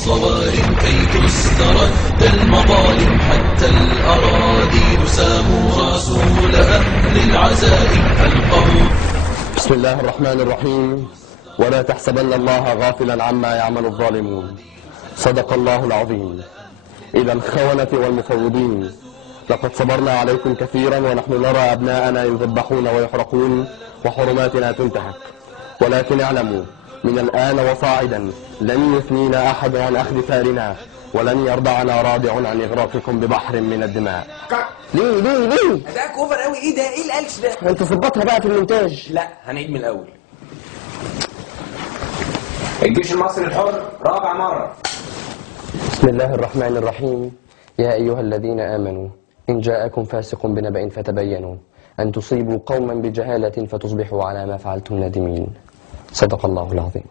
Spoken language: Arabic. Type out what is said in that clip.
الصوارم كي تسترد المظالم حتى الأراضي ساموا رسول أهل العزائم فالقوا. بسم الله الرحمن الرحيم. ولا تحسبن الله غافلا عما يعمل الظالمون. صدق الله العظيم. إلى الخونة والمفوضين، لقد صبرنا عليكم كثيرا ونحن نرى أبناءنا يذبحون ويحرقون وحرماتنا تنتهك، ولكن اعلموا من الآن وصاعدا لن يثنينا أحد عن أخذ ثارنا، ولن يرضعنا رادع عن إغراقكم ببحر من الدماء. ليه اداك اوفر قوي. ايه ده؟ ايه القلش ده؟ انت ظبطها بقى في المونتاج. لا، هنعيد من الاول. الجيش المصري الحر رابع مرة. بسم الله الرحمن الرحيم. يا أيها الذين آمنوا إن جاءكم فاسق بنبأ فتبينوا أن تصيبوا قوما بجهالة فتصبحوا على ما فعلتم نادمين. صدق الله العظيم.